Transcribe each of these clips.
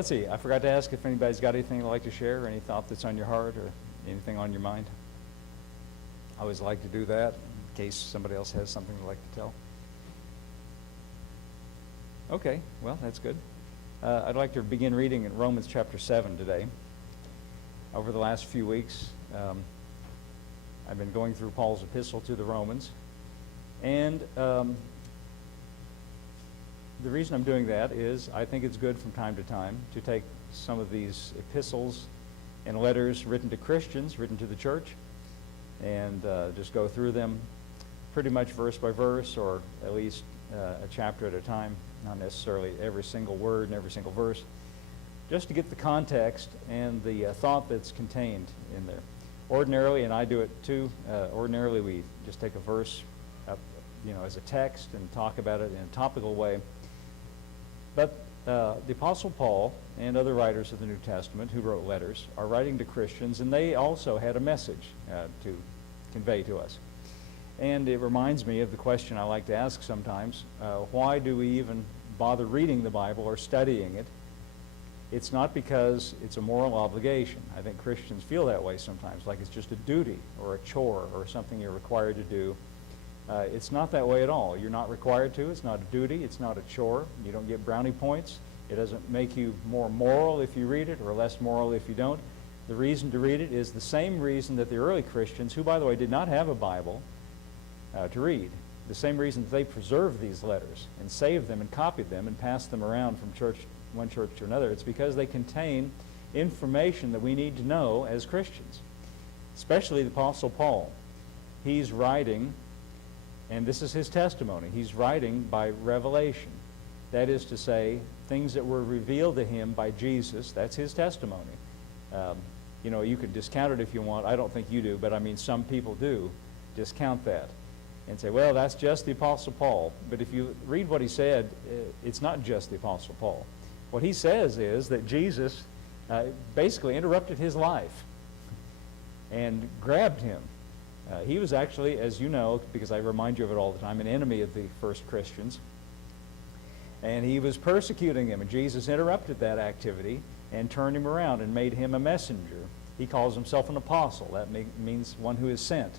let's see. I forgot to ask if anybody's got anything they'd like to share, or any thought that's on your heart, or anything on your mind. I always like to do that in case somebody else has something they'd like to tell. Okay, well, that's good. I'd like to begin reading in Romans chapter 7 today. Over the last few weeks, I've been going through Paul's epistle to the Romans, and the reason I'm doing that is I think it's good from time to time to take some of these epistles and letters written to Christians, written to the church, and just go through them pretty much verse by verse, or at least a chapter at a time, not necessarily every single word and every single verse, just to get the context and the thought that's contained in there. Ordinarily, and I do it too, ordinarily we just take a verse up, as a text and talk about it in a topical way. But the Apostle Paul and other writers of the New Testament who wrote letters are writing to Christians, and they also had a message to convey to us. And it reminds me of the question I like to ask sometimes, why do we even bother reading the Bible or studying it? It's not because it's a moral obligation. I think Christians feel that way sometimes, like it's just a duty or a chore or something you're required to do. It's not that way at all. You're not required to. It's not a duty. It's not a chore. You don't get brownie points. It doesn't make you more moral if you read it or less moral if you don't. The reason to read it is the same reason that the early Christians, who, by the way, did not have a Bible to read, the same reason that they preserved these letters and saved them and copied them and passed them around from one church to another. It's because they contain information that we need to know as Christians, especially the Apostle Paul. He's writing, and this is his testimony, he's writing by revelation. That is to say, things that were revealed to him by Jesus. That's his testimony. You could discount it if you want. I don't think you do, but I mean some people do discount that and say, well, that's just the Apostle Paul. But if you read what he said, it's not just the Apostle Paul. What he says is that Jesus basically interrupted his life and grabbed him. He was actually, as you know, because I remind you of it all the time, an enemy of the first Christians. And he was persecuting him, and Jesus interrupted that activity and turned him around and made him a messenger. He calls himself an apostle. That means one who is sent.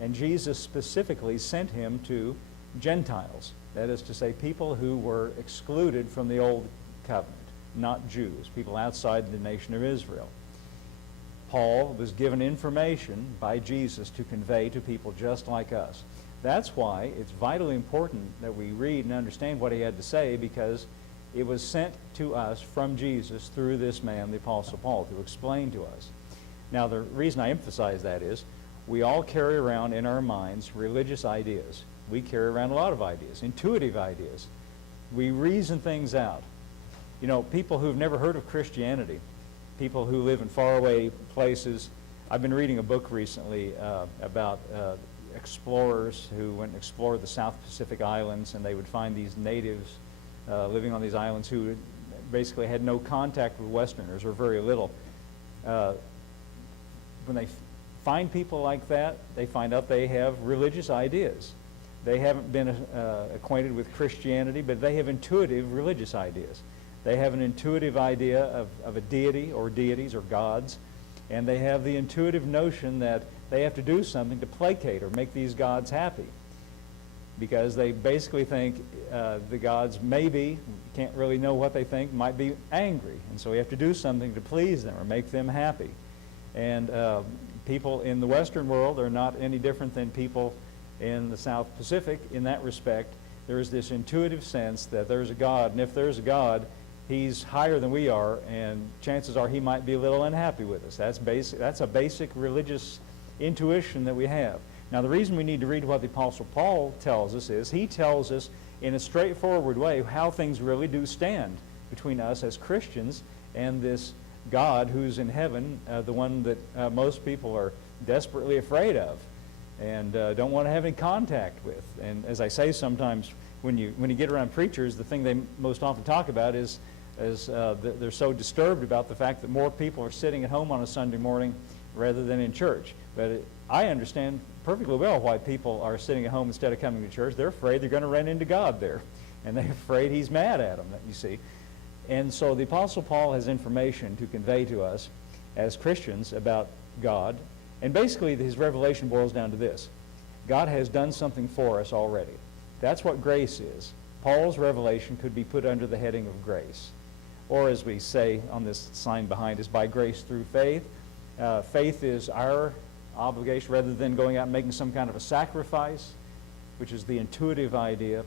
And Jesus specifically sent him to Gentiles. That is to say, people who were excluded from the old covenant, not Jews, people outside the nation of Israel. Paul was given information by Jesus to convey to people just like us. That's why it's vitally important that we read and understand what he had to say, because it was sent to us from Jesus through this man, the Apostle Paul, to explain to us. Now, the reason I emphasize that is we all carry around in our minds religious ideas. We carry around a lot of ideas, intuitive ideas. We reason things out. People who've never heard of Christianity, people who live in faraway places. I've been reading a book recently about explorers who went and explored the South Pacific Islands, and they would find these natives living on these islands who basically had no contact with Westerners, or very little. When they find people like that, they find out they have religious ideas. They haven't been acquainted with Christianity, but they have intuitive religious ideas. They have an intuitive idea of a deity or deities or gods, and they have the intuitive notion that they have to do something to placate or make these gods happy, because they basically think the gods maybe, can't really know what they think, might be angry, and so we have to do something to please them or make them happy. And people in the Western world are not any different than people in the South Pacific in that respect. There is this intuitive sense that there's a God, and if there's a God, he's higher than we are, and chances are he might be a little unhappy with us. That's a basic religious intuition that we have. Now, the reason we need to read what the Apostle Paul tells us is he tells us in a straightforward way how things really do stand between us as Christians and this God who's in heaven, the one that most people are desperately afraid of and don't want to have any contact with. And as I say sometimes, when you get around preachers, the thing they most often talk about is they're so disturbed about the fact that more people are sitting at home on a Sunday morning rather than in church. But I understand perfectly well why people are sitting at home instead of coming to church. They're afraid they're going to run into God there, and they're afraid he's mad at them, you see. And so the Apostle Paul has information to convey to us as Christians about God. And basically his revelation boils down to this. God has done something for us already. That's what grace is. Paul's revelation could be put under the heading of grace. Or as we say on this sign behind us, by grace through faith. Faith is our obligation rather than going out and making some kind of a sacrifice, which is the intuitive idea.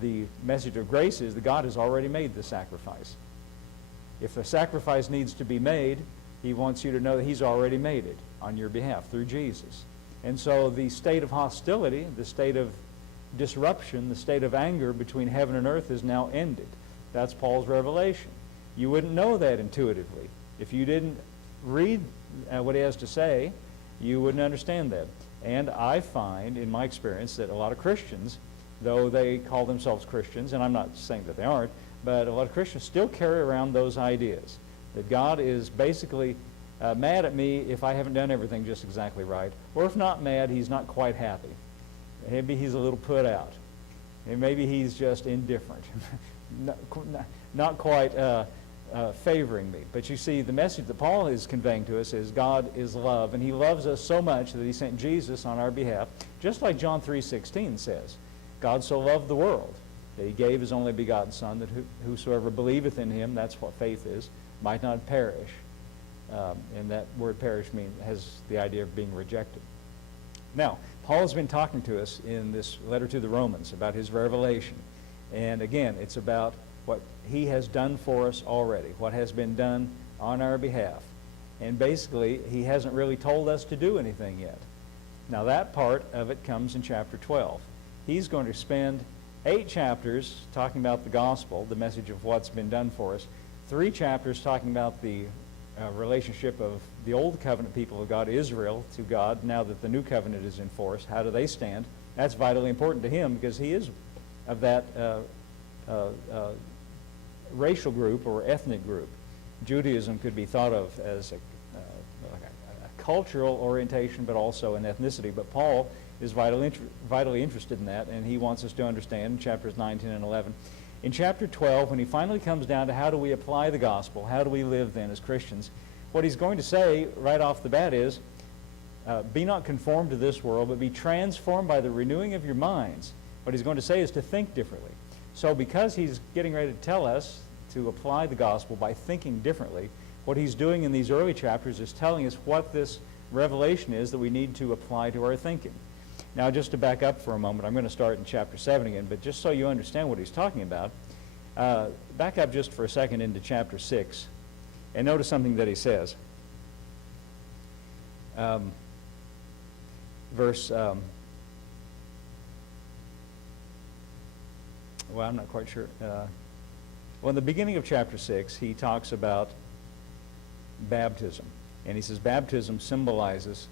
The message of grace is that God has already made the sacrifice. If a sacrifice needs to be made, he wants you to know that he's already made it on your behalf through Jesus. And so the state of hostility, the state of disruption, the state of anger between heaven and earth is now ended. That's Paul's revelation. You wouldn't know that intuitively. If you didn't read what he has to say, you wouldn't understand that. And I find, in my experience, that a lot of Christians, though they call themselves Christians, and I'm not saying that they aren't, but a lot of Christians still carry around those ideas, that God is basically mad at me if I haven't done everything just exactly right, or if not mad, he's not quite happy. Maybe he's a little put out. And maybe he's just indifferent, not quite favoring me. But you see, the message that Paul is conveying to us is God is love, and he loves us so much that he sent Jesus on our behalf, just like John 3:16 says. God so loved the world that he gave his only begotten Son, that whosoever believeth in him, that's what faith is, might not perish. And that word perish has the idea of being rejected. Now, Paul has been talking to us in this letter to the Romans about his revelation. And again, it's about what he has done for us already, what has been done on our behalf. And basically, he hasn't really told us to do anything yet. Now, that part of it comes in chapter 12. He's going to spend 8 chapters talking about the gospel, the message of what's been done for us, 3 chapters talking about the relationship of the old covenant people of God, Israel, to God, now that the new covenant is in force. How do they stand? That's vitally important to him because he is of that racial group or ethnic group. Judaism could be thought of as a cultural orientation, but also an ethnicity. But Paul is vitally interested in that, and he wants us to understand in chapters 9, 10, and 11. In chapter 12, when he finally comes down to how do we apply the gospel, how do we live then as Christians, what he's going to say right off the bat is, be not conformed to this world, but be transformed by the renewing of your minds. What he's going to say is to think differently. So because he's getting ready to tell us to apply the gospel by thinking differently, what he's doing in these early chapters is telling us what this revelation is that we need to apply to our thinking. Now, just to back up for a moment, I'm going to start in chapter 7 again, but just so you understand what he's talking about, back up just for a second into chapter 6, and notice something that he says. Well, I'm not quite sure. Well, in the beginning of chapter 6, he talks about baptism. And he says baptism symbolizes,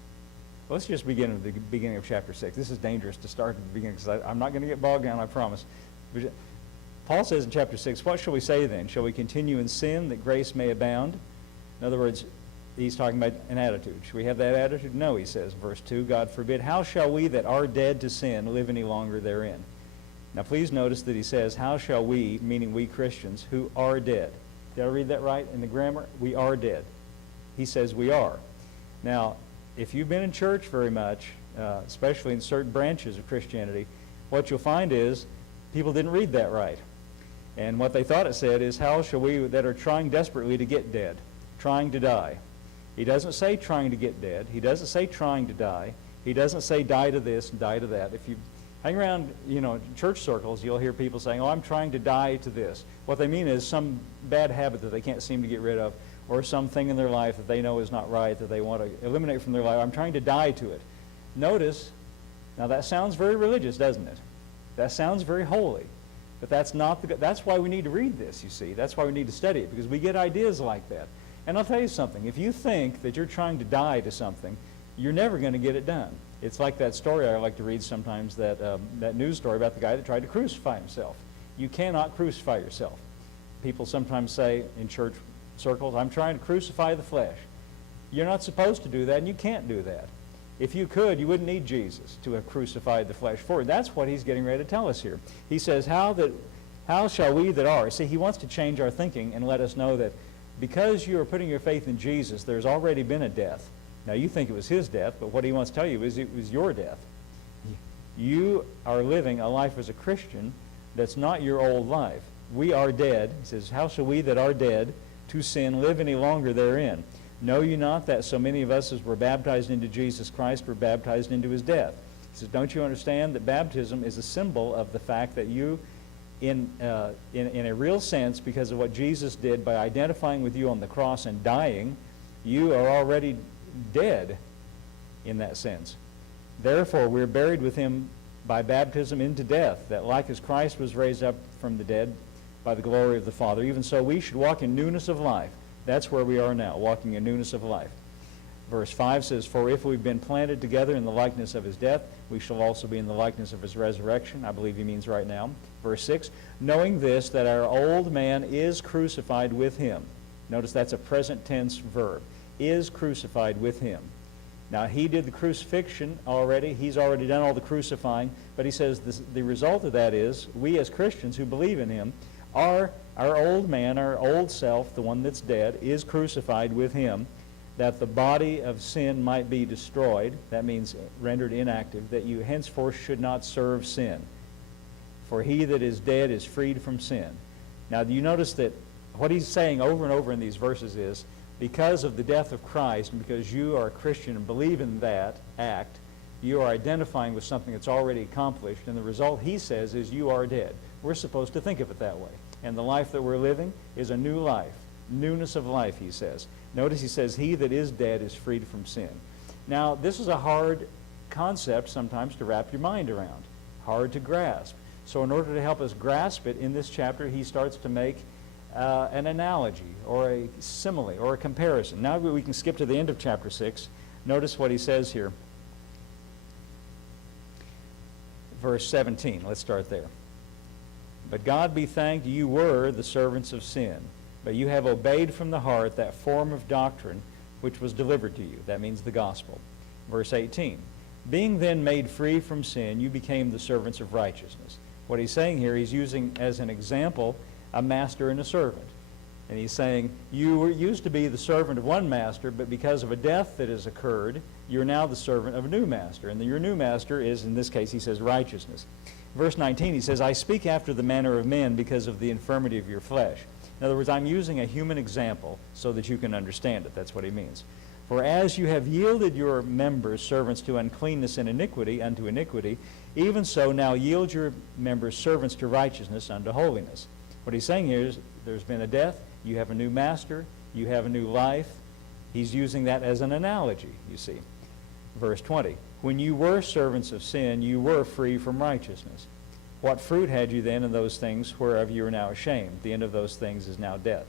let's just begin at the beginning of chapter 6. This is dangerous to start at the beginning because I'm not going to get bogged down, I promise. Paul says in chapter 6, what shall we say then? Shall we continue in sin that grace may abound? In other words, he's talking about an attitude. Should we have that attitude? No, he says, verse 2, God forbid. How shall we that are dead to sin live any longer therein? Now please notice that he says, how shall we, meaning we Christians, who are dead. Did I read that right in the grammar? We are dead. He says we are. Now, if you've been in church very much, especially in certain branches of Christianity, what you'll find is people didn't read that right. And what they thought it said is, how shall we that are trying desperately to get dead, trying to die? He doesn't say trying to get dead. He doesn't say trying to die. He doesn't say die to this and die to that. If you hang around, church circles, you'll hear people saying, oh, I'm trying to die to this. What they mean is some bad habit that they can't seem to get rid of, or something in their life that they know is not right, that they want to eliminate from their life. I'm trying to die to it. Notice, now that sounds very religious, doesn't it? That sounds very holy. But that's not that's why we need to read this, you see. That's why we need to study it, because we get ideas like that. And I'll tell you something. If you think that you're trying to die to something, you're never going to get it done. It's like that story I like to read sometimes, that news story about the guy that tried to crucify himself. You cannot crucify yourself. People sometimes say in church circles, I'm trying to crucify the flesh. You're not supposed to do that, and you can't do that. If you could, you wouldn't need Jesus to have crucified the flesh for you. That's what he's getting ready to tell us here. He says, how how shall we that are? See, he wants to change our thinking and let us know that because you are putting your faith in Jesus, there's already been a death. Now, you think it was his death, but what he wants to tell you is it was your death. You are living a life as a Christian that's not your old life. We are dead. He says, how shall we that are dead to sin live any longer therein? Know you not that so many of us as were baptized into Jesus Christ were baptized into his death? He says, don't you understand that baptism is a symbol of the fact that you, in a real sense, because of what Jesus did by identifying with you on the cross and dying, you are already dead in that sense. Therefore, we're buried with him by baptism into death, that like as Christ was raised up from the dead by the glory of the Father, even so we should walk in newness of life. That's where we are now, walking in newness of life. Verse 5 says, for if we've been planted together in the likeness of his death, we shall also be in the likeness of his resurrection. I believe he means right now. Verse 6, knowing this, that our old man is crucified with him. Notice that's a present tense verb. Is crucified with him. Now, he did the crucifixion already. He's already done all the crucifying. But he says the result of that is we as Christians who believe in him are our old man, our old self, the one that's dead, is crucified with him, that the body of sin might be destroyed. That means rendered inactive, that you henceforth should not serve sin. For he that is dead is freed from sin. Now, do you notice that what he's saying over and over in these verses is, because of the death of Christ, and because you are a Christian and believe in that act, you are identifying with something that's already accomplished, and the result, he says, is you are dead. We're supposed to think of it that way. And the life that we're living is a new life, newness of life, he says. Notice he says, he that is dead is freed from sin. Now, this is a hard concept sometimes to wrap your mind around, hard to grasp. So in order to help us grasp it, in this chapter, he starts to make an analogy or a simile or a comparison. Now we can skip to the end of chapter 6. Notice what he says here. Verse 17, let's start there. But God be thanked, you were the servants of sin, but you have obeyed from the heart that form of doctrine which was delivered to you. That means the gospel. Verse 18, being then made free from sin, you became the servants of righteousness. What he's saying here, he's using as an example a master and a servant. And he's saying, you used to be the servant of one master, but because of a death that has occurred, you're now the servant of a new master. And your new master is, in this case, he says, righteousness. Verse 19, he says, I speak after the manner of men because of the infirmity of your flesh. In other words, I'm using a human example so that you can understand it. That's what he means. For as you have yielded your members servants to uncleanness and iniquity unto iniquity, even so now yield your members servants to righteousness unto holiness. What he's saying here is there's been a death, you have a new master, you have a new life. He's using that as an analogy, you see. Verse 20, when you were servants of sin, you were free from righteousness. What fruit had you then in those things whereof you are now ashamed? The end of those things is now death.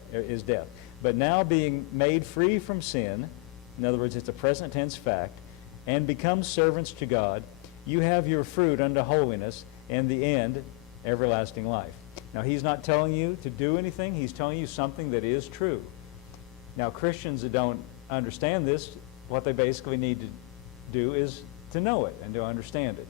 But now being made free from sin, in other words, it's a present tense fact, and become servants to God, you have your fruit unto holiness, and the end, everlasting life. Now, he's not telling you to do anything. He's telling you something that is true. Now, Christians that don't understand this, what they basically need to do is to know it and to understand it.